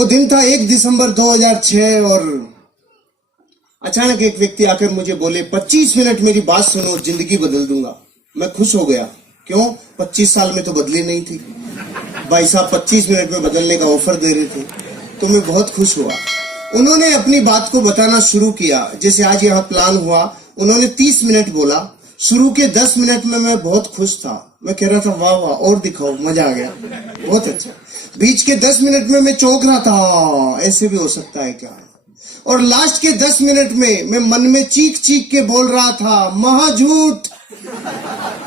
वो दिन था 1 दिसंबर 2006 और अचानक एक व्यक्ति आकर मुझे बोले 25 मिनट मेरी बात सुनो, जिंदगी बदल दूंगा। मैं खुश हो गया। क्यों? 25 साल में तो बदली नहीं थी। भाई साहब 25 मिनट में बदलने का ऑफर दे रहे थे, तो मैं बहुत खुश हुआ। उन्होंने अपनी बात को बताना शुरू किया। जैसे आज यहाँ प्लान हुआ, उन्होंने 30 मिनट बोला। शुरू के 10 मिनट में मैं बहुत खुश था। मैं कह रहा था वाह वाह और दिखाओ, मजा आ गया, बहुत अच्छा। बीच के 10 मिनट में मैं चौंक रहा था, ऐसे भी हो सकता है क्या। और लास्ट के 10 मिनट में मैं मन में चीख चीख के बोल रहा था महा झूठ,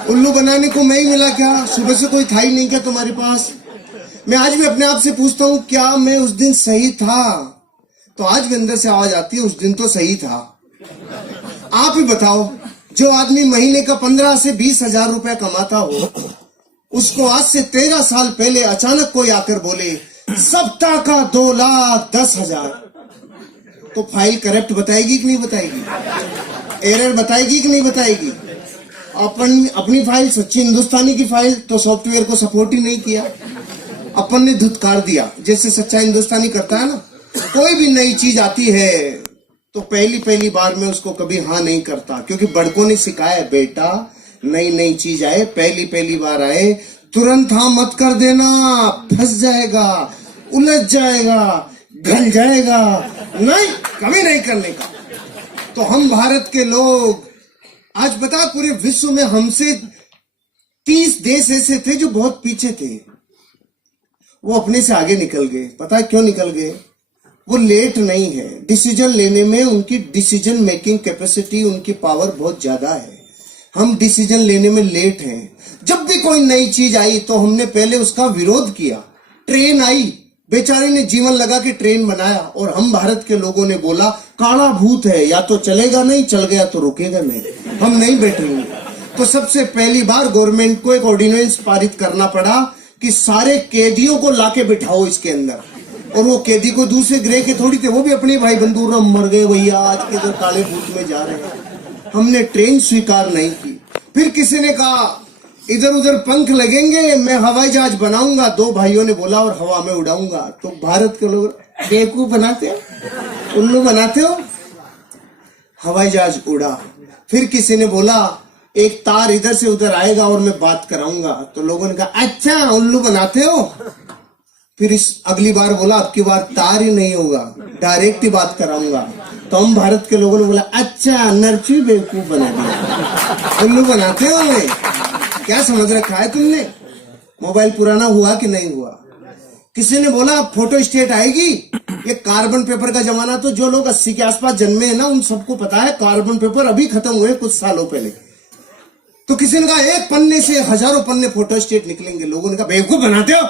उल्लू बनाने को मैं ही मिला क्या? सुबह से कोई था ही नहीं क्या तुम्हारे पास? मैं आज भी अपने आप से पूछता हूँ क्या मैं उस दिन सही था? तो आज भी अंदर से आवाज आती है उस दिन तो सही था। आप ही बताओ, जो आदमी महीने का 15 से 20 हजार रुपया कमाता हो, उसको आज से 13 साल पहले अचानक कोई आकर बोले सप्ताह का 2,10,000, तो फाइल करेक्ट बताएगी कि नहीं बताएगी? एरर बताएगी कि नहीं बताएगी? अपनी फाइल सच्ची हिंदुस्तानी की फाइल तो सॉफ्टवेयर को सपोर्ट ही नहीं किया, अपन ने धुतकार दिया। जैसे सच्चा हिंदुस्तानी करता है ना, कोई भी नई चीज आती है तो पहली बार में उसको कभी हाँ नहीं करता, क्योंकि बड़कों ने सिखाया है बेटा, नई चीज आए, पहली बार आए, तुरंत हाँ मत कर देना, फंस जाएगा, उलझ जाएगा, ढल जाएगा, नहीं कभी नहीं करने का। तो हम भारत के लोग आज बता पूरे विश्व में हमसे 30 देश ऐसे थे जो बहुत पीछे थे, वो अपने से आगे निकल गए। पता है क्यों निकल गए? वो लेट नहीं है, डिसीजन लेने में उनकी डिसीजन मेकिंग कैपेसिटी, उनकी पावर बहुत ज्यादा है। हम डिसीजन लेने में लेट हैं। जब भी कोई नई चीज आई तो हमने पहले उसका विरोध किया। ट्रेन आई, बेचारे ने जीवन लगा के ट्रेन बनाया, और हम भारत के लोगों ने बोला काला भूत है, या तो चलेगा नहीं, चल गया तो रुकेगा नहीं, हम नहीं बैठेंगे। तो सबसे पहली बार गवर्नमेंट को एक ऑर्डिनेंस पारित करना पड़ा कि सारे कैदियों को लाके बिठाओ इसके अंदर। और वो कैदी को दूसरे ग्रह के थोड़ी थे, वो भी अपने भाई बंदूक मर गए भैया, आज के जो काले भूत में जा रहे हैं। हमने ट्रेन स्वीकार नहीं की। फिर किसी ने कहा इधर उधर पंख लगेंगे, मैं हवाई जहाज बनाऊंगा। 2 भाइयों ने बोला और हवा में उड़ाऊंगा। तो भारत के लोग बेवकूफ बनाते हो, उल्लू बनाते हो, हवाई जहाज उड़ा। फिर किसी ने बोला एक तार इधर से उधर आएगा और मैं बात कराऊंगा। तो लोगों ने कहा अच्छा उल्लू बनाते हो। फिर इस अगली बार बोला अब की बार तार ही नहीं होगा, डायरेक्ट ही बात कराऊंगा। तो हम भारत के लोगों ने बोला अच्छा नरचू बेवकूफ बना दिया, उल्लू बनाते हो हमें, क्या समझ रखा है तुमने? मोबाइल पुराना हुआ कि नहीं हुआ? किसी ने बोला फोटो स्टेट आएगी। ये कार्बन पेपर का जमाना, तो जो लोग 80 के आसपास जन्मे हैं ना, उन सबको पता है कार्बन पेपर अभी खत्म हुए कुछ सालों पहले। तो किसी ने कहा एक पन्ने से हजारों पन्ने फोटो स्टेट निकलेंगे। लोगों ने कहा बेवकूफ बनाते हो।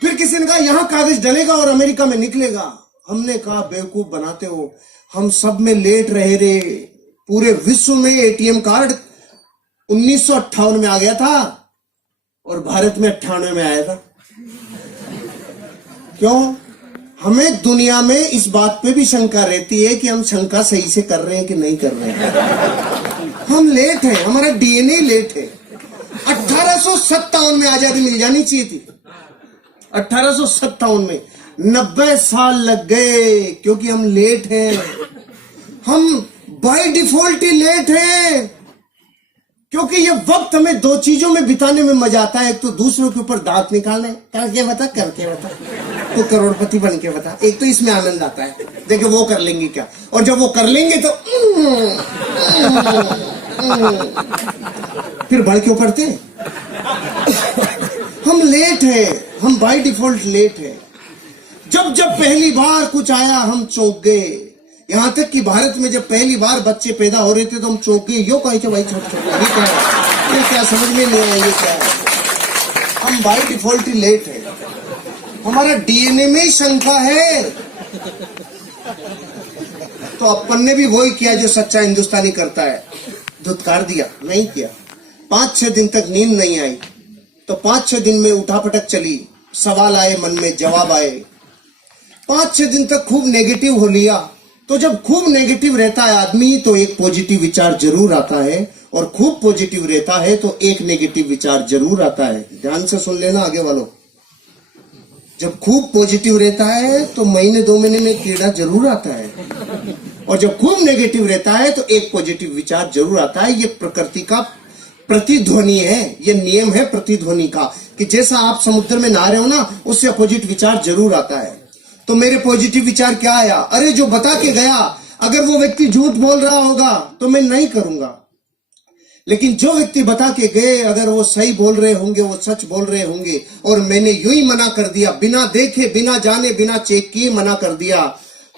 फिर किसी ने कहा यहां कागज डलेगा और अमेरिका में निकलेगा। हमने कहा बेवकूफ बनाते हो, हम सब में लेट रहे रे। पूरे विश्व में एटीएम कार्ड 1958 में आ गया था और भारत में 98 में आया था। क्यों? हमें दुनिया में इस बात पे भी शंका रहती है कि हम शंका सही से कर रहे हैं कि नहीं कर रहे हैं। हम लेट हैं, हमारा डीएनए लेट है। 1857 में आजादी मिल जानी चाहिए थी। 1857 में 90 साल लग गए, क्योंकि हम लेट हैं। हम बाय डिफॉल्ट ही लेट हैं, क्योंकि ये वक्त हमें 2 चीजों में बिताने में मजा आता है। एक तो दूसरों के ऊपर दांत निकालने, करके बता तो करोड़पति बन के बता। एक तो इसमें आनंद आता है, देखो वो कर लेंगे क्या, और जब वो कर लेंगे तो फिर बढ़ के पड़ते। हम लेट हैं, हम बाय डिफॉल्ट लेट हैं। जब पहली बार कुछ आया हम चौंक गए। यहां तक कि भारत में जब पहली बार बच्चे पैदा हो रहे थे तो हम चौंक गए। यो कहे भाई छोटे ये क्या समझ में नहीं आया, ये क्या है? हम बाय डिफॉल्ट ही लेट है, हमारा डीएनए में शंका है। तो अपन ने भी वही किया जो सच्चा हिंदुस्तानी करता है, धुतकार दिया, नहीं किया। 5-6 दिन तक नींद नहीं आई, तो 5-6 दिन में उठापटक चली, सवाल आए मन में, जवाब आए। 5-6 दिन तक खूब नेगेटिव हो लिया। तो जब खूब नेगेटिव रहता है आदमी तो एक पॉजिटिव विचार जरूर आता है, और खूब पॉजिटिव रहता है तो एक नेगेटिव विचार जरूर आता है। ध्यान से सुन लेना आगे वालों। जब खूब पॉजिटिव रहता है तो महीने 2 महीने में कीड़ा जरूर आता है, और जब खूब नेगेटिव रहता है तो एक पॉजिटिव विचार जरूर आता है। ये प्रकृति का प्रतिध्वनि है, ये नियम है प्रतिध्वनि का, कि जैसा आप समुद्र में नहा रहे हो ना, उससे अपोजिट विचार जरूर आता है। तो मेरे पॉजिटिव विचार क्या आया? अरे जो बता के गया, अगर वो व्यक्ति झूठ बोल रहा होगा तो मैं नहीं करूंगा, लेकिन जो व्यक्ति बता के गए अगर वो सही बोल रहे होंगे, वो सच बोल रहे होंगे, और मैंने यूं ही मना कर दिया, बिना देखे, बिना जाने, बिना चेक किए मना कर दिया,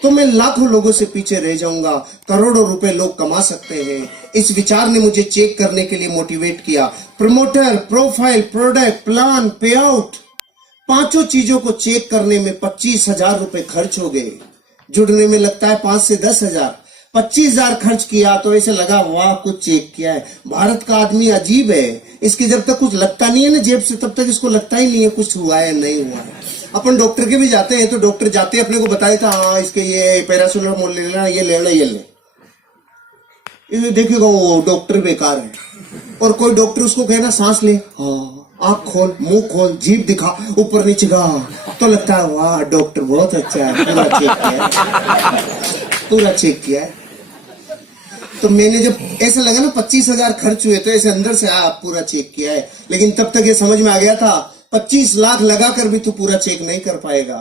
तो मैं लाखों लोगों से पीछे रह जाऊंगा। करोड़ों रुपए लोग कमा सकते हैं। इस विचार ने मुझे चेक करने के लिए मोटिवेट किया। प्रमोटर, प्रोफाइल, प्रोडक्ट, प्लान, पे आउट, 5 चीजों को चेक करने में 25,000 रुपए खर्च हो गए। जुड़ने में लगता है 5 से 10,000। 25,000 खर्च किया तो ऐसे लगा वाह कुछ चेक किया है। भारत का आदमी अजीब है, इसके जब तक कुछ लगता नहीं है ना जेब से, तब तक इसको लगता ही नहीं है कुछ हुआ है नहीं हुआ है। अपन डॉक्टर के भी जाते हैं तो डॉक्टर जाते अपने को बताए था, हाँ इसके ये पैरासिटामोल ले लेना, ये लेना, ये ले, ये देखिएगा वो डॉक्टर बेकार है। और कोई डॉक्टर उसको कहना सांस ले, हाँ आंख खोल, मुंह खोल, जीभ दिखा, ऊपर नीचे गा, तो लगता है वाह डॉक्टर बहुत अच्छा है, पूरा चेक किया है, पूरा चेक किया है। तो मैंने जब ऐसा लगा ना 25,000 खर्च हुए तो ऐसे अंदर से पूरा चेक किया है। लेकिन तब तक ये समझ में आ गया था 25 लाख लगाकर भी तू पूरा चेक नहीं कर पाएगा।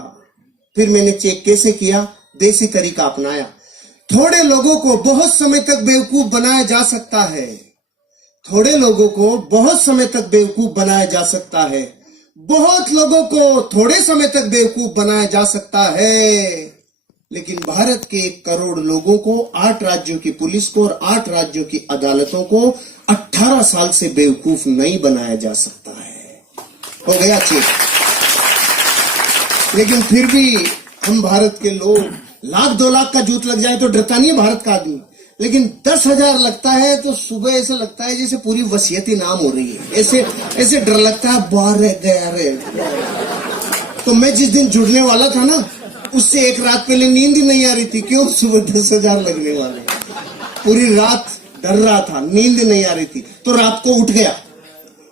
फिर मैंने चेक कैसे किया? देसी तरीका अपनाया। थोड़े लोगों को बहुत समय तक बेवकूफ बनाया जा सकता है, थोड़े लोगों को बहुत समय तक बेवकूफ बनाया जा सकता है, बहुत लोगों को थोड़े समय तक बेवकूफ बनाया जा सकता है, लेकिन भारत के 1 करोड़ लोगों को, 8 राज्यों की पुलिस को और 8 राज्यों की अदालतों को 18 साल से बेवकूफ नहीं बनाया जा सकता है। हो गया चेक। लेकिन फिर भी हम भारत के लोग, 1,00,000-2 लाख का जूत लग जाए तो डरता नहीं है भारत का आदमी, लेकिन 10,000 लगता है तो सुबह ऐसा लगता है जैसे पूरी वसीयत नाम हो रही है, ऐसे डर लगता है बाहर रह गया रे। तो मैं जिस दिन जुड़ने वाला था ना, उससे 1 रात पहले नींद ही नहीं आ रही थी। क्यों? सुबह 10,000 लगने वाले। पूरी रात डर रहा था, नींद नहीं आ रही थी, तो रात को उठ गया।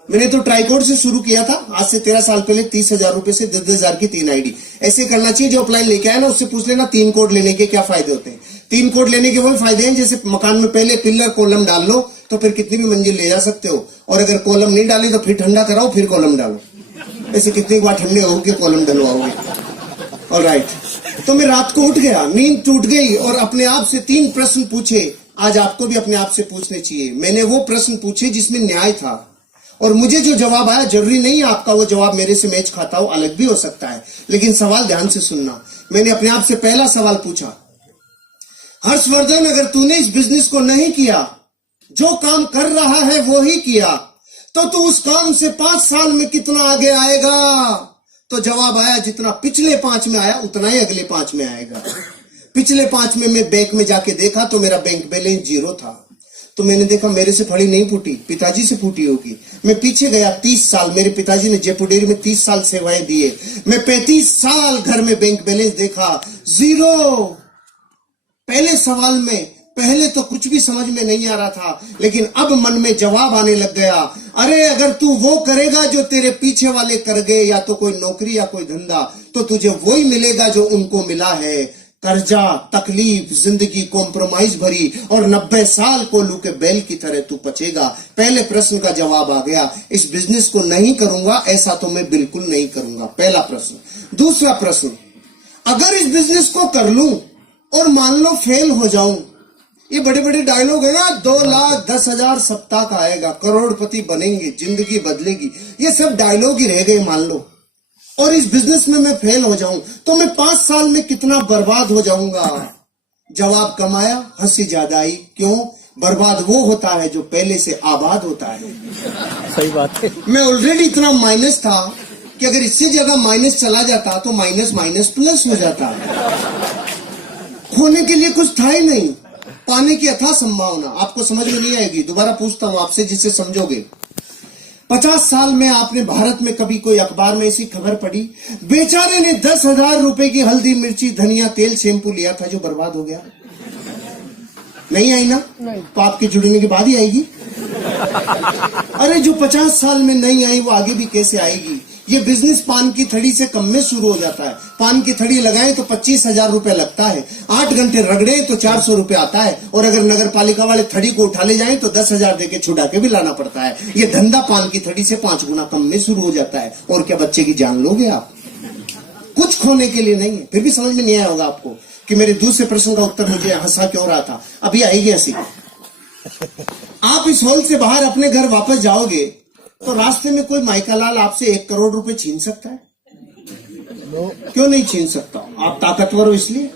मैंने तो ट्राइकोड से शुरू किया था आज से 13 साल पहले। 30,000 रुपए से 10,000 की 3 आईडी। ऐसे करना चाहिए। जो अपलाइन लेके आया ना उससे पूछ लेना 3 कोड लेने के क्या फायदे होते हैं। 3 कोड लेने के वही फायदे हैं जैसे मकान में पहले पिलर कॉलम डाल लो तो फिर कितनी भी मंजिल ले जा सकते हो, और अगर कॉलम नहीं डाली तो फिर ठंडा कराओ फिर कॉलम डालो। ऐसे कितनी बार ठंडे होगे कॉलम डलवाओगे। ऑलराइट, तो मैं रात को उठ गया, नींद टूट गई और अपने आप से 3 प्रश्न पूछे। आज आपको भी अपने आप से पूछने चाहिए। मैंने वो प्रश्न पूछे जिसमें न्याय था, और मुझे जो जवाब आया, जरूरी नहीं आपका वो जवाब मेरे से मैच खाता हो, अलग भी हो सकता है, लेकिन सवाल ध्यान से सुनना। मैंने अपने आप से पहला सवाल पूछा, हर्षवर्धन अगर तूने इस बिजनेस को नहीं किया, जो काम कर रहा है वो ही किया, तो तू उस काम से 5 साल में कितना आगे आएगा? तो जवाब आया जितना पिछले 5 में आया उतना ही अगले 5 में आएगा। पिछले 5 में मैं बैंक में जाके देखा तो मेरा बैंक बैलेंस 0 था। तो मैंने देखा मेरे से फड़ी नहीं फूटी, पिताजी से फूटी होगी। मैं पीछे गया 30 साल, मेरे पिताजी ने जयपुर डेयरी में 30 साल सेवाएं दी है। मैं 35 साल घर में बैंक बैलेंस देखा 0। पहले सवाल में पहले तो कुछ भी समझ में नहीं आ रहा था, लेकिन अब मन में जवाब आने लग गया। अरे अगर तू वो करेगा जो तेरे पीछे वाले कर गए, या तो कोई नौकरी या कोई धंधा, तो तुझे वही मिलेगा जो उनको मिला है। कर्जा, तकलीफ, जिंदगी कॉम्प्रोमाइज भरी, और 90 साल कोल्हू के बैल की तरह तू पचेगा। पहले प्रश्न का जवाब आ गया, इस बिजनेस को नहीं करूंगा, ऐसा तो मैं बिल्कुल नहीं करूंगा। पहला प्रश्न। दूसरा प्रश्न, अगर इस बिजनेस को कर लूं और मान लो फेल हो जाऊं, ये बड़े बड़े डायलॉग है ना, 2,10,000 सप्ताह का आएगा, करोड़पति बनेंगे, जिंदगी बदलेगी, ये सब डायलॉग ही रह गए मान लो, और इस बिजनेस में मैं फेल हो जाऊं तो मैं 5 साल में कितना बर्बाद हो जाऊंगा। जवाब कम आया, हंसी ज्यादा आई। क्यों? बर्बाद वो होता है जो पहले से आबाद होता है। सही बात है। मैं ऑलरेडी इतना माइनस था कि अगर इससे जगह माइनस चला जाता तो माइनस माइनस प्लस हो जाता। खोने के लिए कुछ था ही नहीं, पाने की अथाह संभावना। आपको समझ में नहीं आएगी, दोबारा पूछता हूं आपसे जिससे समझोगे। 50 साल में आपने भारत में कभी कोई अखबार में ऐसी खबर पढ़ी, बेचारे ने 10,000 रुपए की हल्दी, मिर्ची, धनिया, तेल, शैम्पू लिया था जो बर्बाद हो गया? नहीं आई ना? तो आपके जुड़ने के बाद ही आएगी। अरे जो 50 साल में नहीं आई वो आगे भी कैसे आएगी? ये बिजनेस पान की थड़ी से कम में शुरू हो जाता है। पान की थड़ी लगाएं तो 25,000 रुपए लगता है, 8 घंटे रगड़े तो 400 रुपए आता है, और अगर नगर पालिका वाले थड़ी को उठा ले जाएं तो 10,000 देके छुड़ा के भी लाना पड़ता है। ये धंधा पान की थड़ी से 5 गुना कम में शुरू हो जाता है। और क्या बच्चे की जान लोगे आप? कुछ खोने के लिए नहीं है। फिर भी समझ में नहीं आया होगा आपको कि मेरे दूसरे प्रश्न का उत्तर मुझे हंसा क्यों रहा था। अभी आएगी हंसी। आप इस हॉल से बाहर अपने घर वापस जाओगे तो रास्ते में कोई माइकालाल आपसे 1 करोड़ रुपए छीन सकता है? क्यों नहीं छीन सकता? आप ताकतवर हो इसलिए?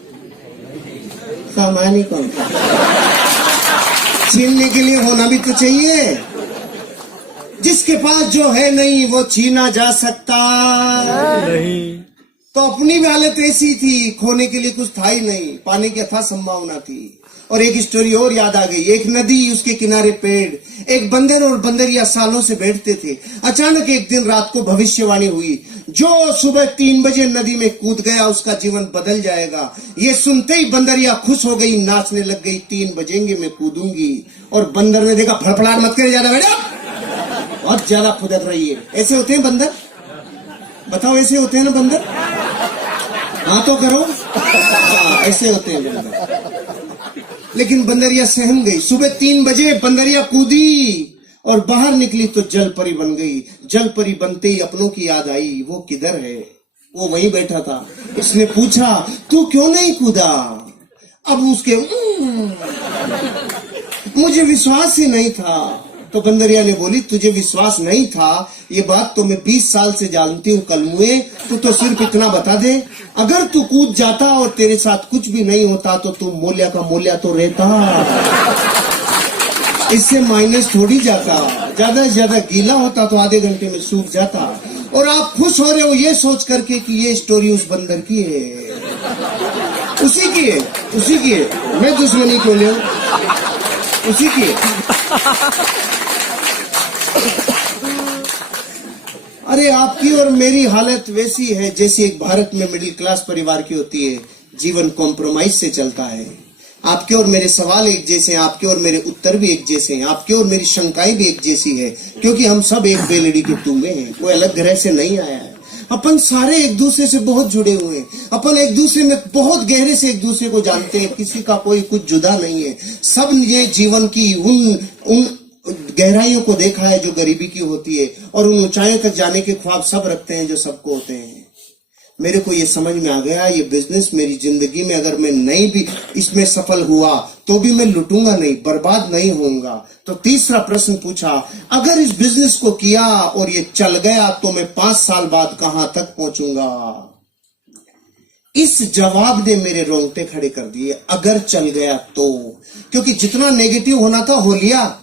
सामान्य कौन? छीनने के लिए होना भी तो चाहिए। जिसके पास जो है नहीं वो छीना जा सकता नहीं। तो अपनी भी हालत ऐसी थी, खोने के लिए कुछ था ही नहीं, पाने की अथाह संभावना थी। और एक स्टोरी और याद आ गई। एक नदी, उसके किनारे पेड़, एक बंदर और बंदरिया सालों से बैठते थे। अचानक एक दिन रात को भविष्यवाणी हुई, जो सुबह 3 बजे नदी में कूद गया उसका जीवन बदल जाएगा। ये सुनते ही बंदरिया खुश हो गई, नाचने लग गई, 3 बजेंगे मैं कूदूंगी। और बंदर ने देखा, फड़फड़ाहट मत करे ज्यादा बेटा, बहुत ज्यादा फुदक रही है। ऐसे होते हैं बंदर? बताओ, ऐसे होते हैं ना बंदर? हाँ तो करो। ऐसे होते हैं बंदर। लेकिन बंदरिया सहम गई। सुबह 3 बजे बंदरिया कूदी और बाहर निकली तो जल परी बन गई। जल परी बनते ही अपनों की याद आई, वो किधर है? वो वहीं बैठा था। इसने पूछा, तू क्यों नहीं कूदा? अब उसके मुझे विश्वास ही नहीं था। तो बंदरिया ने बोली, तुझे विश्वास नहीं था ये बात तो मैं 20 साल से जानती हूँ कलमुए। तू तो सिर्फ इतना बता दे, अगर तू कूद जाता और तेरे साथ कुछ भी नहीं होता तो तू मूल्य का मूल्य तो रहता, इससे माइनस थोड़ी जाता। ज्यादा से ज्यादा गीला होता तो आधे घंटे में सूख जाता। और आप खुश हो रहे हो ये सोच करके कि ये स्टोरी उस बंदर की है, उसी की है, उसी की है। मैं दुश्मनी क्यों ले, उसी की है। अरे आपकी और मेरी हालत वैसी है जैसी एक भारत में मिडिल क्लास परिवार की होती है। जीवन कॉम्प्रोमाइज से चलता है। आपके और मेरे सवाल एक जैसे हैं, आपके और मेरे उत्तर भी एक जैसे हैं, आपके और मेरी शंकाएं भी एक जैसी है, क्योंकि हम सब एक बेलड़ी के टूंबे हैं। कोई अलग ग्रह से नहीं आया है। अपन सारे एक दूसरे से बहुत जुड़े हुए हैं। अपन एक दूसरे में बहुत गहरे से एक दूसरे को जानते हैं। किसी का कोई कुछ जुदा नहीं है। सब ये जीवन की उन गहराइयों को देखा है जो गरीबी की होती है, और उन ऊंचाइयों तक जाने के ख्वाब सब रखते हैं जो सबको होते हैं। मेरे को ये समझ में आ गया, ये बिजनेस मेरी जिंदगी में अगर मैं नहीं भी इसमें सफल हुआ तो भी मैं लुटूंगा नहीं, बर्बाद नहीं होऊंगा। तो तीसरा प्रश्न पूछा, अगर इस बिजनेस को किया और ये चल गया तो मैं 5 साल बाद कहां तक पहुंचूंगा? इस जवाब ने मेरे रोंगटे खड़े कर दिए। अगर चल गया तो, क्योंकि जितना नेगेटिव होना था हो लिया।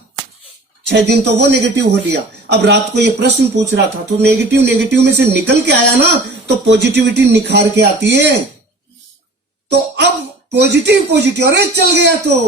6 दिन तो वो नेगेटिव हो लिया। अब रात को ये प्रश्न पूछ रहा था तो नेगेटिव में से निकल के आया ना, तो पॉजिटिविटी निखार के आती है। तो अब पॉजिटिव, अरे चल गया तो,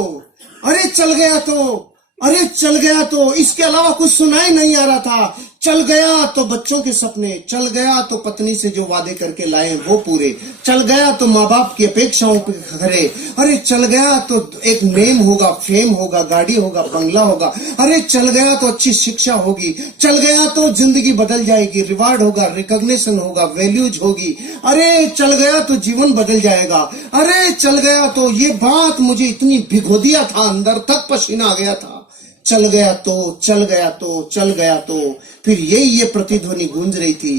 अरे चल गया तो, अरे चल गया तो, इसके अलावा कुछ सुनाई नहीं आ रहा था। चल गया तो बच्चों के सपने, चल गया तो पत्नी से जो वादे करके लाए वो पूरे, चल गया तो माँ बाप की अपेक्षाओं पे खरे, अरे चल गया तो एक नेम होगा, फेम होगा, गाड़ी होगा, बंगला होगा, अरे चल गया तो अच्छी शिक्षा होगी, चल गया तो जिंदगी बदल जाएगी, रिवार्ड होगा, रिकॉग्निशन होगा, वैल्यूज होगी, अरे चल गया तो जीवन बदल जाएगा, अरे चल गया तो ये बात मुझे इतनी भिगो दिया था, अंदर तक पसीना आ गया था। चल गया तो, चल गया तो, चल गया तो, फिर ये प्रतिध्वनि गूंज रही थी।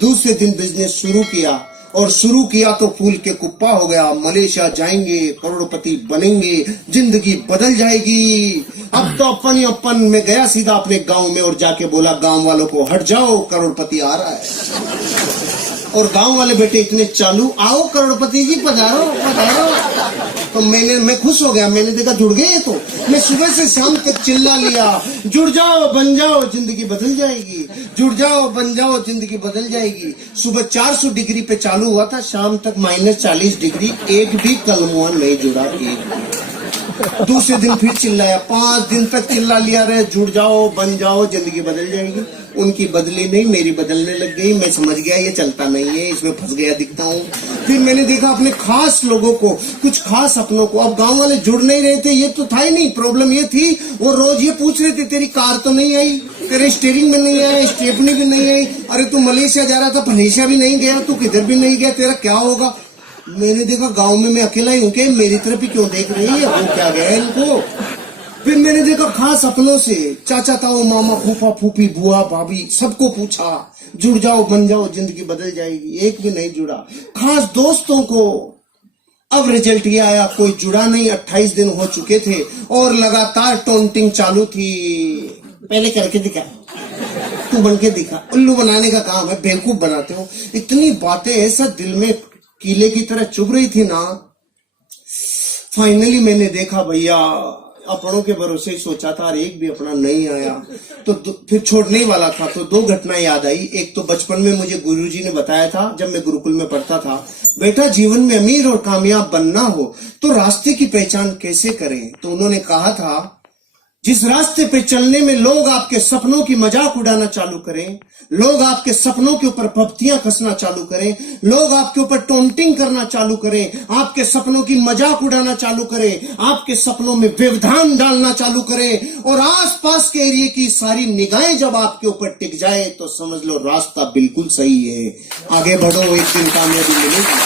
दूसरे दिन बिजनेस शुरू किया, और शुरू किया तो फूल के कुप्पा हो गया। मलेशिया जाएंगे, करोड़पति बनेंगे, जिंदगी बदल जाएगी। अब तो अपन में गया सीधा अपने गांव में और जाके बोला गांव वालों को, हट जाओ करोड़पति आ रहा है। और गांव वाले बेटे इतने चालू, आओ करोड़पति जी पधारो पधारो। तो मैं खुश हो गया। मैंने देखा जुड़ गए। तो मैं सुबह से शाम तक चिल्ला लिया, जुड़ जाओ बन जाओ जिंदगी बदल जाएगी, जुड़ जाओ बन जाओ जिंदगी बदल जाएगी। सुबह 400 डिग्री पे चालू हुआ था, शाम तक -40 डिग्री, एक भी कलमुआ नहीं जुड़ा। एक दूसरे दिन फिर चिल्लाया, 5 दिन तक चिल्ला लिया रहे, जुड़ जाओ, बन जाओ, जिंदगी बदल जाएगी। उनकी बदली नहीं, मेरी बदलने लग गई। मैं समझ गया ये चलता नहीं है, इसमें फंस गया दिखता हूँ। फिर मैंने देखा अपने खास लोगों को, कुछ खास अपनों को। अब गांव वाले जुड़ नहीं रहे थे, ये तो था ही नहीं। प्रॉब्लम ये थी, वो रोज ये पूछ रहे थे, तेरी कार तो नहीं आई, तेरे स्टीयरिंग में नहीं आया, स्टेपनी भी नहीं आई, अरे तू मलेशिया जा रहा था, मलेशिया भी नहीं गया, तू किधर भी नहीं गया, तेरा क्या होगा। मैंने देखा गांव में मैं अकेला ही हूं कि मेरी तरफ ही क्यों देख रही है, वो क्या गया इनको। फिर मैंने देखा खास अपनों से, चाचा ताऊ, मामा, फूफा फूफी, बुआ भाभी, सबको पूछा, जुड़ जाओ, बन जाओ, जिंदगी बदल जाएगी। एक भी नहीं जुड़ा। खास दोस्तों को, अब रिजल्ट ये आया, कोई जुड़ा नहीं। 28 दिन हो चुके थे और लगातार टोंटिंग चालू थी। पहले करके दिखा, तू बन के दिखा। उल्लू बनाने का काम है, बेवकूफ बनाते हो। इतनी बातें ऐसा दिल में कीले की तरह चुभ रही थी ना। फाइनली मैंने देखा भैया, अपनों के भरोसे ही सोचा था और एक भी अपना नहीं आया, तो फिर छोड़ने ही वाला था। तो 2 घटनाएं याद आई। एक तो बचपन में मुझे गुरुजी ने बताया था, जब मैं गुरुकुल में पढ़ता था, बेटा जीवन में अमीर और कामयाब बनना हो तो रास्ते की पहचान कैसे करें। तो उन्होंने कहा था, जिस रास्ते पे चलने में लोग आपके सपनों की मजाक उड़ाना चालू करें, लोग आपके सपनों के ऊपर पपतियां कसना चालू करें, लोग आपके ऊपर टोंटिंग करना चालू करें, आपके सपनों की मजाक उड़ाना चालू करें, आपके सपनों में व्यवधान डालना चालू करें और आसपास के एरिया की सारी निगाहें जब आपके ऊपर टिक जाए, तो समझ लो रास्ता बिल्कुल सही है, आगे बढ़ो, एक दिन कामयाबी मिलेगी।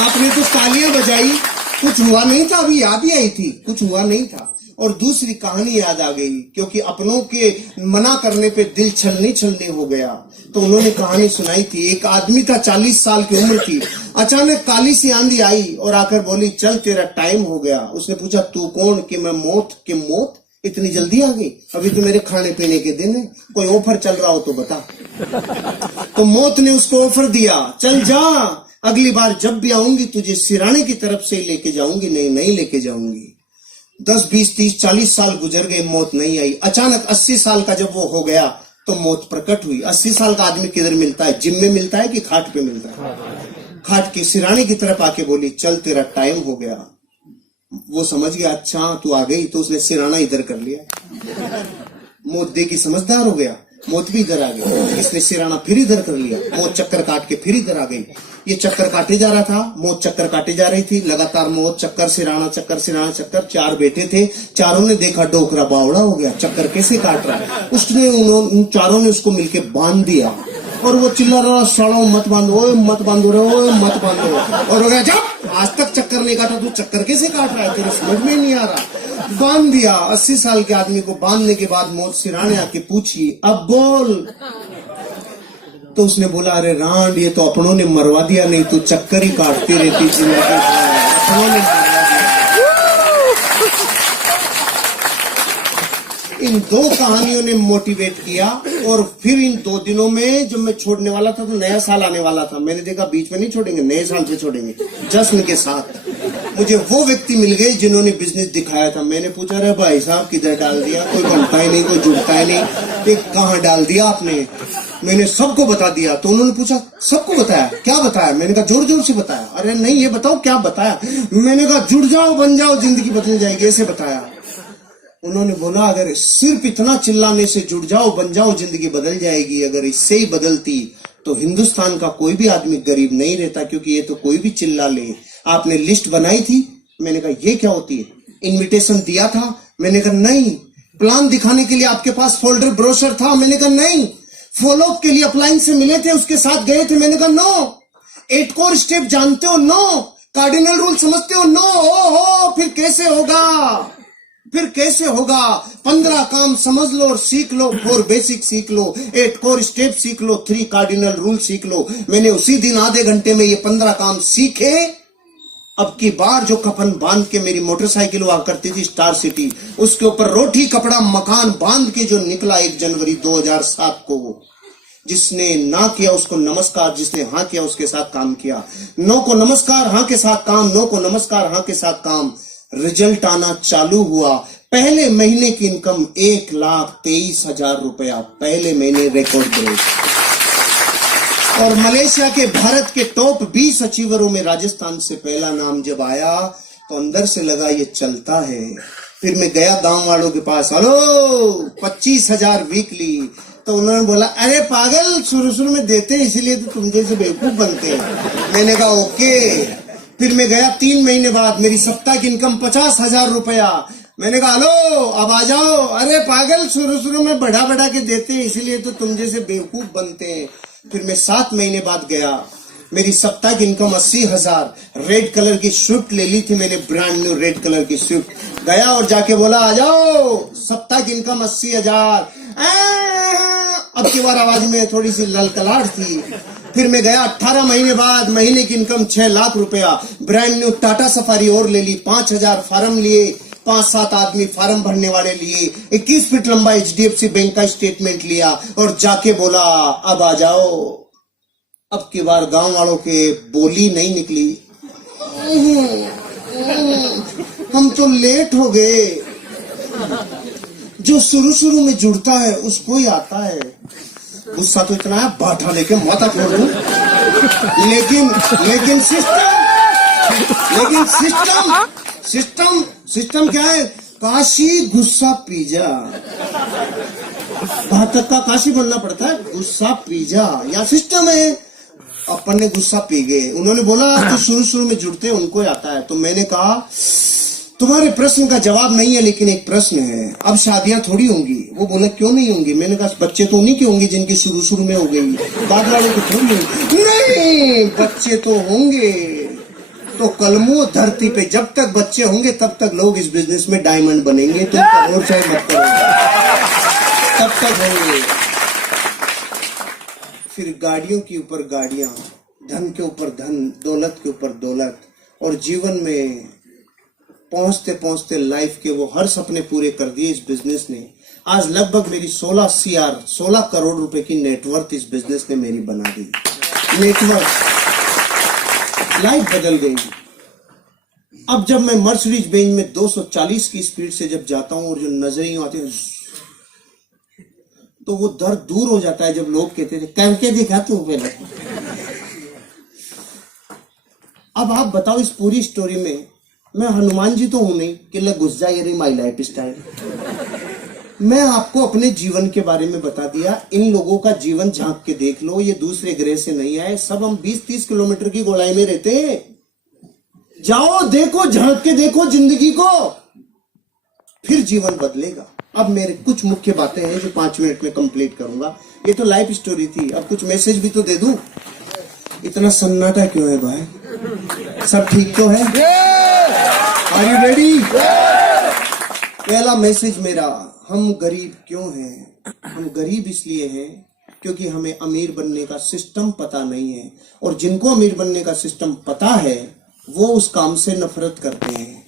आपने तो तालियां बजाई, कुछ हुआ नहीं था, अभी याद ही आई थी, कुछ हुआ नहीं था। और दूसरी कहानी याद आ गई, क्योंकि अपनों के मना करने पे दिल छलनी छलनी हो गया। तो उन्होंने कहानी सुनाई थी। एक आदमी था, 40 साल की उम्र थी। अचानक काली सी आंधी आई और आकर बोली, चल तेरा टाइम हो गया। उसने पूछा, तू कौन? कि मैं मौत। कि मौत इतनी जल्दी आ गई? अभी तो मेरे खाने पीने के दिन है, कोई ऑफर चल रहा हो तो बता। तो मौत ने उसको ऑफर दिया, चल जा, अगली बार जब भी आऊंगी तुझे सिराने की तरफ से लेके जाऊंगी, नहीं लेके जाऊंगी। 10, 20, 30, 40 साल गुजर गए, मौत नहीं आई। अचानक 80 साल का जब वो हो गया तो मौत प्रकट हुई। 80 साल का आदमी किधर मिलता है? जिम में मिलता है कि खाट पे मिलता है? खाट की सिराने की तरफ आके बोली, चल तेरा टाइम हो गया। वो समझ गया, अच्छा तू आ गई, तो उसने सिराना इधर कर लिया। मौत देखी, समझदार हो गया, मौत भी इधर आ गई। इसने सिराना फिर इधर कर लिया, मौत चक्कर काट के फिर इधर आ गई। ये चक्कर काटे जा रहा था, मौत चक्कर काटे जा रही थी, लगातार मौत चक्कर सिराना चक्कर सिराना चक्कर। 4 बेटे थे, चारों ने देखा डोकरा बावड़ा हो गया, चक्कर कैसे काट रहा है। उसने उन चारों ने उसको मिलके बांध दिया और वो चिल्ला रहा, सड़ो मत बांधो, मत बांधो रे, मत बांधो। और हो गया, जब आज तक चक्कर नहीं काटा, तू चक्कर कैसे काट रहा है, तेरे समझ में नहीं आ रहा। बांध दिया। 80 साल के आदमी को बांधने के बाद मौत सिराने आके पूछी, अब बोल। तो उसने बोला, अरे रांड, ये तो अपनों ने मरवा दिया, नहीं तो चक्कर ही काटती रहती जिंदगी। अपनों ने मरवा दिया। इन 2 कहानियों ने मोटिवेट किया। और फिर इन 2 दिनों में जब मैं छोड़ने वाला था तो नया साल आने वाला था, मैंने देखा बीच में नहीं छोड़ेंगे, नए साल पे छोड़ेंगे जश्न के साथ। मुझे वो व्यक्ति मिल गए जिन्होंने बिजनेस दिखाया था। मैंने पूछा, अरे भाई साहब किधर डाल दिया, कोई बनता ही नहीं, कोई जुड़ता ही नहीं, कहाँ डाल दिया आपने? मैंने सबको बता दिया। तो उन्होंने पूछा, सबको बताया? क्या बताया? मैंने कहा, जोर जोर से बताया। अरे नहीं, ये बताओ क्या बताया? मैंने कहा, जुड़ जाओ, बन जाओ, जिंदगी बदल जाएगी, ऐसे बताया। उन्होंने बोला, अगर सिर्फ इतना चिल्लाने से जुड़ जाओ, बन जाओ, जिंदगी बदल जाएगी, अगर इससे ही बदलती तो हिंदुस्तान का कोई भी आदमी गरीब नहीं रहता, क्योंकि ये तो कोई भी चिल्ला ले। आपने लिस्ट बनाई थी? मैंने कहा, ये क्या होती है? इनविटेशन दिया था? मैंने कहा नहीं। प्लान दिखाने के लिए आपके पास फोल्डर ब्रोशर था? मैंने कहा नहीं। फॉलोअप के लिए अपलाइन से मिले थे, उसके साथ गए थे? मैंने कहा नो। 8 कोर स्टेप जानते हो? नो। कार्डिनल रूल समझते हो? नो। हो फिर कैसे होगा? फिर कैसे होगा? 15 काम समझ लो और सीख लो। 4 बेसिक सीख लो, 8 कोर स्टेप सीख लो, 3 कार्डिनल रूल सीख लो। मैंने उसी दिन आधे घंटे में ये 15 काम सीखे। अब की बार जो कफन बांध के मेरी मोटरसाइकिल हुआ करती थी स्टार सिटी, उसके ऊपर रोटी कपड़ा मकान बांध के जो निकला 1 जनवरी 2007 को, जिसने ना किया उसको नमस्कार, जिसने हाँ किया उसके साथ काम किया। नो को नमस्कार, हाँ के साथ काम, नो को नमस्कार, हाँ के साथ काम। रिजल्ट आना चालू हुआ। पहले महीने की इनकम 1,23,000 रुपया, पहले महीने रिकॉर्ड ब्रेक। और मलेशिया के भारत के टॉप 20 अचीवरों में राजस्थान से पहला नाम जब आया तो अंदर से लगा ये चलता है। फिर मैं गया गांव वालों के पास, हेलो 25,000 वीकली। तो उन्होंने बोला अरे पागल, शुरू शुरू में देते हैं इसीलिए तो तुम जैसे बेवकूफ बनते हैं। मैंने कहा ओके। फिर मैं गया 3 महीने बाद, मेरी सप्ताह की इनकम 50,000 रुपया। मैंने कहा हेलो अब आ जाओ। अरे पागल, शुरू शुरू में बढ़ा बढ़ा के देते हैं इसीलिए तो तुम जैसे बेवकूफ बनते हैं। फिर मैं 7 महीने बाद गया, मेरी सप्ताह की इनकम 80,000। रेड कलर की स्विफ्ट ले ली थी मैंने, ब्रांड न्यू रेड कलर की स्विफ्ट। गया और जाके बोला आ जाओ, सप्ताह की इनकम 80,000। अब की बार आवाज में थोड़ी सी ललकलाहट थी। फिर मैं गया 18 महीने बाद, महीने की इनकम 6 लाख रुपया। ब्रांड न्यू टाटा सफारी और ले ली, 5,000 फार्म लिए, 5-7 आदमी फार्म भरने वाले लिए, 21 फीट लंबा HDFC बैंक का स्टेटमेंट लिया और जाके बोला अब आ जाओ। अब की बार गांव वालों के बोली नहीं निकली, हम तो लेट हो गए। जो शुरू शुरू में जुड़ता है उसको ही आता है। गुस्सा तो इतना है बाठा लेके माथा फोड़ दूं। लेकिन सिस्टम क्या है? काशी गुस्सा पीजा। घातक का काशी बनना पड़ता है, गुस्सा पीजा या सिस्टम है। अपन ने गुस्सा पी गए। उन्होंने बोला जो शुरू शुरू में जुड़ते हैं उनको ही आता है। तो मैंने कहा तुम्हारे प्रश्न का जवाब नहीं है, लेकिन एक प्रश्न है, अब शादियां थोड़ी होंगी। वो बोले क्यों नहीं होंगी? मैंने कहा बच्चे तो उन्हीं के होंगे जिनकी शुरू शुरू में हो गई, बाद वालों की थोड़ी होंगी। नहीं, बच्चे तो होंगे। तो कलमों धरती पे जब तक बच्चे होंगे तब तक लोग इस बिजनेस में डायमंड बनेंगे। तुम करो चाहे मत करो, तब तक होंगे। फिर गाड़ियों के ऊपर गाड़ियां, धन के ऊपर धन, दौलत के ऊपर दौलत, और जीवन में पहुंचते पहुंचते लाइफ के वो हर सपने पूरे कर दिए इस बिजनेस ने। आज लगभग मेरी 16 करोड़ रुपए की नेटवर्थ इस बिजनेस ने मेरी बना दी। नेटवर्थ, लाइफ बदल गई। अब जब मैं मर्सिडीज बेंज में 240 की स्पीड से जब जाता हूं और जो नजरें आती हैं तो वो दर्द दूर हो जाता है। जब लोग कहते थे करके दिखा तू पहले। अब आप बताओ इस पूरी स्टोरी में मैं हनुमान जी तो हूं नहीं कि लग घुस जाए रही माई लाइफ स्टाइल। मैं आपको अपने जीवन के बारे में बता दिया। इन लोगों का जीवन झांक के देख लो, ये दूसरे ग्रह से नहीं आए। सब हम 20-30 किलोमीटर की गोलाई में रहते हैं। जाओ देखो, झांक के देखो जिंदगी को, फिर जीवन बदलेगा। अब मेरे कुछ मुख्य बातें हैं जो 5 मिनट में कंप्लीट करूंगा। ये तो लाइफ स्टोरी थी, अब कुछ मैसेज भी तो दे दूं। इतना सन्नाटा क्यों है भाई? सब ठीक तो है? Are you ready? पहला मैसेज मेरा, हम गरीब क्यों हैं? हम गरीब इसलिए हैं क्योंकि हमें अमीर बनने का सिस्टम पता नहीं है, और जिनको अमीर बनने का सिस्टम पता है वो उस काम से नफरत करते हैं।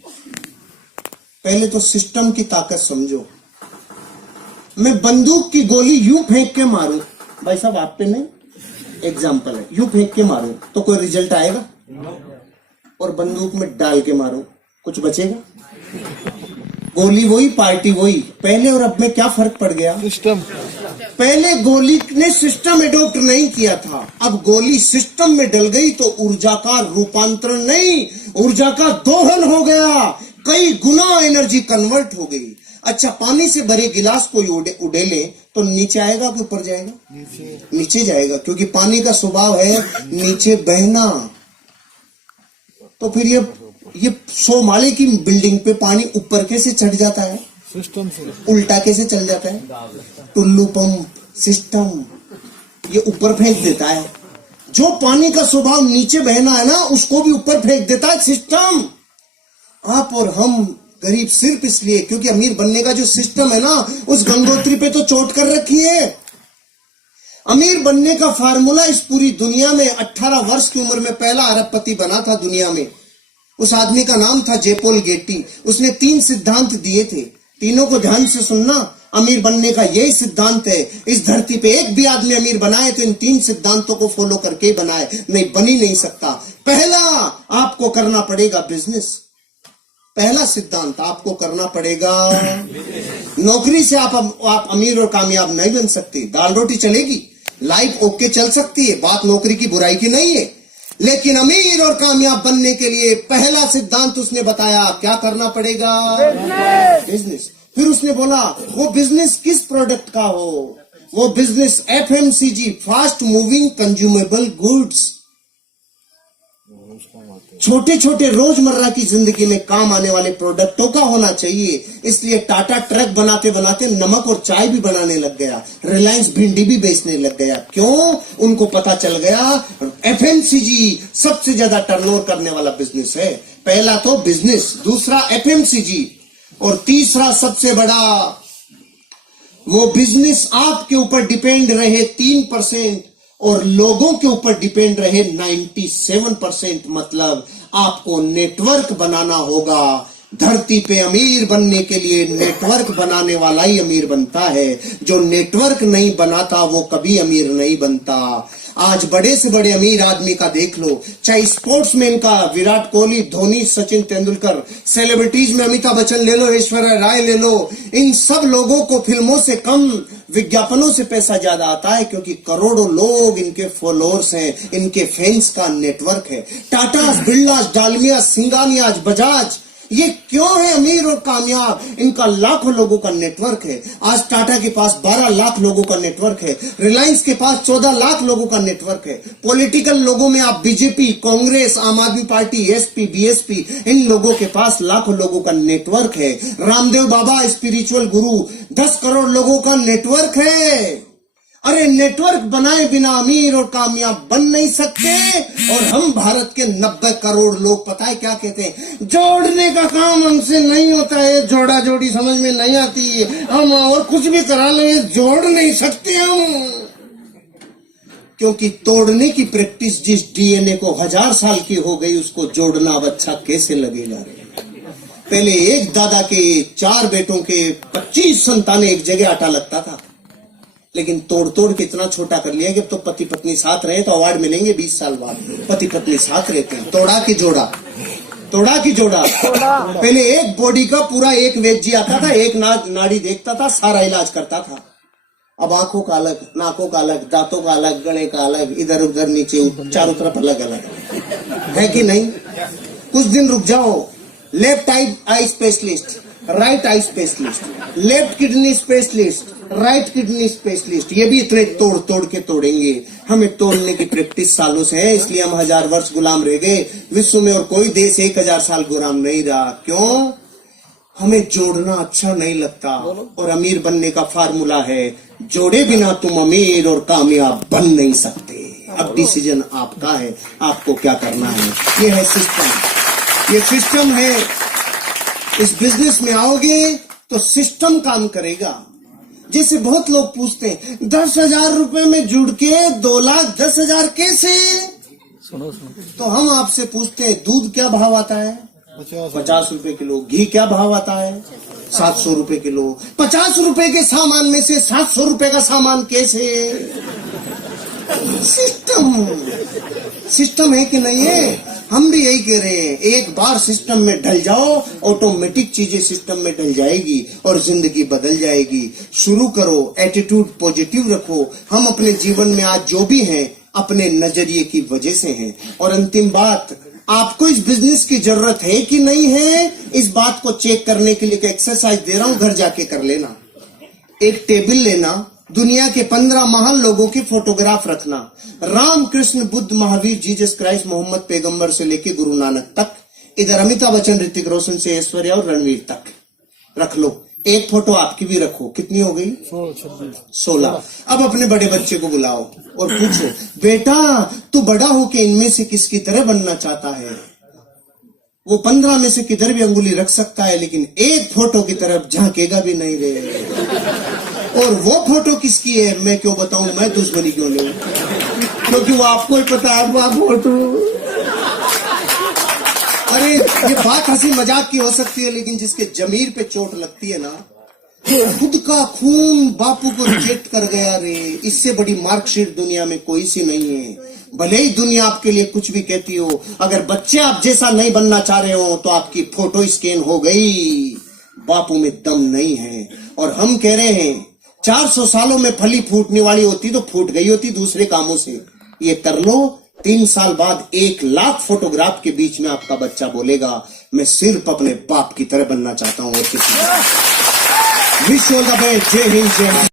पहले तो सिस्टम की ताकत समझो। मैं बंदूक की गोली यूं फेंक के मारूं, भाई साहब आप पे नहीं, एग्जाम्पल है, यूं फेंक के मारूं तो कोई रिजल्ट आएगा? और बंदूक में डाल के मारूं कुछ बचेगा? गोली वही, पार्टी वही। पहले और अब में क्या फर्क पड़ गया? सिस्टम। पहले गोली ने सिस्टम एडॉप्ट नहीं किया था, अब गोली सिस्टम में डल गई तो ऊर्जा का रूपांतरण नहीं, ऊर्जा का दोहन हो गया। कई गुना एनर्जी कन्वर्ट हो गई। अच्छा, पानी से भरे गिलास कोई उड़ेले तो नीचे आएगा कि ऊपर जाएगा? नीचे जाएगा, क्योंकि पानी का स्वभाव है नीचे बहना। तो फिर ये 100 माले की बिल्डिंग पे पानी ऊपर कैसे चढ़ जाता है? सिस्टम से। उल्टा कैसे चल जाता है? टुल्लू पंप सिस्टम ये ऊपर फेंक देता है। जो पानी का स्वभाव नीचे बहना है ना, उसको भी ऊपर फेंक देता है सिस्टम। आप और हम गरीब सिर्फ इसलिए क्योंकि अमीर बनने का जो सिस्टम है ना, उस गंगोत्री पे तो चोट कर रखी है। अमीर बनने का फार्मूला इस पूरी दुनिया में 18 वर्ष की उम्र में पहला अरबपति बना था दुनिया में। उस आदमी का नाम था जेपोल गेटी। उसने 3 सिद्धांत दिए थे, तीनों को ध्यान से सुनना। अमीर बनने का यही सिद्धांत है। इस धरती पे एक भी आदमी अमीर बनाए तो इन 3 सिद्धांतों को फॉलो करके ही बनाए, नहीं बन ही नहीं सकता। पहला, आपको करना पड़ेगा बिजनेस। पहला सिद्धांत, आपको करना पड़ेगा। नौकरी से आप अमीर और कामयाब नहीं बन सकते। दाल रोटी चलेगी, लाइफ ओके चल सकती है, बात नौकरी की बुराई की नहीं है, लेकिन अमीर और कामयाब बनने के लिए पहला सिद्धांत उसने बताया, क्या करना पड़ेगा? बिजनेस। फिर उसने बोला वो बिजनेस किस प्रोडक्ट का हो? वो business FMCG, fast moving consumable goods, छोटे छोटे रोजमर्रा की जिंदगी में काम आने वाले प्रोडक्टों का होना चाहिए। इसलिए टाटा ट्रक बनाते बनाते नमक और चाय भी बनाने लग गया, रिलायंस भिंडी भी बेचने लग गया। क्यों? उनको पता चल गया एफएमसीजी सबसे ज्यादा टर्नओवर करने वाला बिजनेस है। पहला तो बिजनेस, दूसरा एफएमसीजी, और तीसरा सबसे बड़ा वो बिजनेस आपके ऊपर डिपेंड रहे 3% और लोगों के ऊपर डिपेंड रहे 97%। मतलब आपको नेटवर्क बनाना होगा। धरती पे अमीर बनने के लिए नेटवर्क बनाने वाला ही अमीर बनता है। जो नेटवर्क नहीं बनाता वो कभी अमीर नहीं बनता। आज बड़े से बड़े अमीर आदमी का देख लो, चाहे स्पोर्ट्समैन का विराट कोहली, धोनी, सचिन तेंदुलकर, सेलिब्रिटीज में अमिताभ बच्चन ले लो, ऐश्वर्या राय ले लो, इन सब लोगों को फिल्मों से कम विज्ञापनों से पैसा ज्यादा आता है, क्योंकि करोड़ों लोग इनके फॉलोअर्स हैं, इनके फैंस का नेटवर्क है। टाटा, बिरला, डालमिया, सिंगानिया, बजाज, ये क्यों है अमीर और कामयाब? इनका लाखों लोगों का नेटवर्क है। आज टाटा के पास 12 लाख लोगों का नेटवर्क है, रिलायंस के पास 14 लाख लोगों का नेटवर्क है। पॉलिटिकल लोगों में आप बीजेपी, कांग्रेस, आम आदमी पार्टी, एसपी, बीएसपी, इन लोगों के पास लाखों लोगों का नेटवर्क है। रामदेव बाबा स्पिरिचुअल गुरु, 10 करोड़ लोगों का नेटवर्क है। अरे नेटवर्क बनाए बिना अमीर और कामयाब बन नहीं सकते। और हम भारत के 90 करोड़ लोग पता है क्या कहते हैं? जोड़ने का काम हमसे नहीं होता है, जोड़ा जोड़ी समझ में नहीं आती है, हम और कुछ भी करा लेंगे, जोड़ नहीं सकते हम। क्योंकि तोड़ने की प्रैक्टिस जिस डीएनए को 1000 साल की हो गई, उसको जोड़ना अब अच्छा कैसे लगेगा? पहले एक दादा के 4 बेटों के 25 संतानें एक जगह आटा लगता था, लेकिन तोड़ तोड़ के इतना छोटा कर लिया कि अब तो पति पत्नी साथ रहे तो अवार्ड मिलेंगे 20 साल बाद। पति पत्नी साथ रहते हैं, तोड़ा की जोड़ा, तोड़ा की जोड़ा। पहले एक बॉडी का पूरा एक वैद्य आता था, एक नाड़ी देखता था, सारा इलाज करता था। अब आंखों का अलग, नाकों का अलग, दांतों का अलग, गले का अलग, इधर उधर नीचे चारों तरफ अलग अलग है कि नहीं? कुछ दिन रुक जाओ। Left eye specialist, right eye specialist, left kidney specialist, right kidney specialist, ये भी इतने तोड़ तोड़ के तोड़ेंगे। हमें तोड़ने की प्रैक्टिस सालों से है, इसलिए हम 1000 वर्ष गुलाम रह गए। विश्व में और कोई देश 1000 साल गुलाम नहीं रहा। क्यों? हमें जोड़ना अच्छा नहीं लगता। और अमीर बनने का फार्मूला है, जोड़े बिना तुम अमीर और कामयाब बन नहीं सकते। अब डिसीजन आपका है, आपको क्या करना है। ये है सिस्टम, ये सिस्टम है। इस बिजनेस में आओगे तो सिस्टम काम करेगा। जैसे बहुत लोग पूछते हैं 10,000 रुपए में जुड़ के 2,10,000 कैसे? सुनो सुनो, तो हम आपसे पूछते हैं दूध क्या भाव आता है? 50 रुपए किलो। घी क्या भाव आता है? 700 रुपए किलो। 50 रुपए के सामान में से 700 रुपए का सामान कैसे? सिस्टम है कि नहीं है? हम भी यही कह रहे हैं, एक बार सिस्टम में ढल जाओ, ऑटोमेटिक चीजें सिस्टम में ढल जाएगी और जिंदगी बदल जाएगी। शुरू करो, एटीट्यूड पॉजिटिव रखो। हम अपने जीवन में आज जो भी हैं अपने नजरिए की वजह से हैं। और अंतिम बात, आपको इस बिजनेस की जरूरत है कि नहीं है, इस बात को चेक करने के लिए एक एक्सरसाइज दे रहा हूं, घर जाके कर लेना। एक टेबल लेना, दुनिया के 15 महान लोगों की फोटोग्राफ रखना, राम, कृष्ण, बुद्ध, महावीर, जीसस क्राइस्ट, मोहम्मद पैगंबर से लेके गुरु नानक तक, इधर अमिताभ बच्चन, ऋतिक रोशन से ऐश्वर्या और रणवीर तक रख लो। एक फोटो आपकी भी रखो। कितनी हो गई? 16। अब अपने बड़े बच्चे को बुलाओ और पूछो, बेटा तू बड़ा होके इनमें से किसकी तरह बनना चाहता है? वो 15 में से किधर भी अंगुली रख सकता है, लेकिन एक फोटो की तरफ झांकेगा भी नहीं रे। और वो फोटो किसकी है मैं क्यों बताऊं, मैं दुश्मनी क्यों लूं? क्योंकि वो आपको ही पता है वो फोटो। अरे ये बात हंसी मजाक की हो सकती है, लेकिन जिसके जमीर पे चोट लगती है ना, खुद का खून बापू को रिजेक्ट कर गया रे, इससे बड़ी मार्कशीट दुनिया में कोई सी नहीं है। भले ही दुनिया आपके लिए कुछ भी कहती हो, अगर बच्चे आप जैसा नहीं बनना चाह रहे हो तो आपकी फोटो स्कैन हो गई। बापू में दम नहीं है। और हम कह रहे हैं 400 सालों में फली फूटने वाली होती तो फूट गई होती दूसरे कामों से। ये कर लो, 3 साल बाद 1 लाख फोटोग्राफ के बीच में आपका बच्चा बोलेगा मैं सिर्फ अपने बाप की तरह बनना चाहता हूं और किसी विश ऑल द बेस्ट। जय हिंद जय भारत।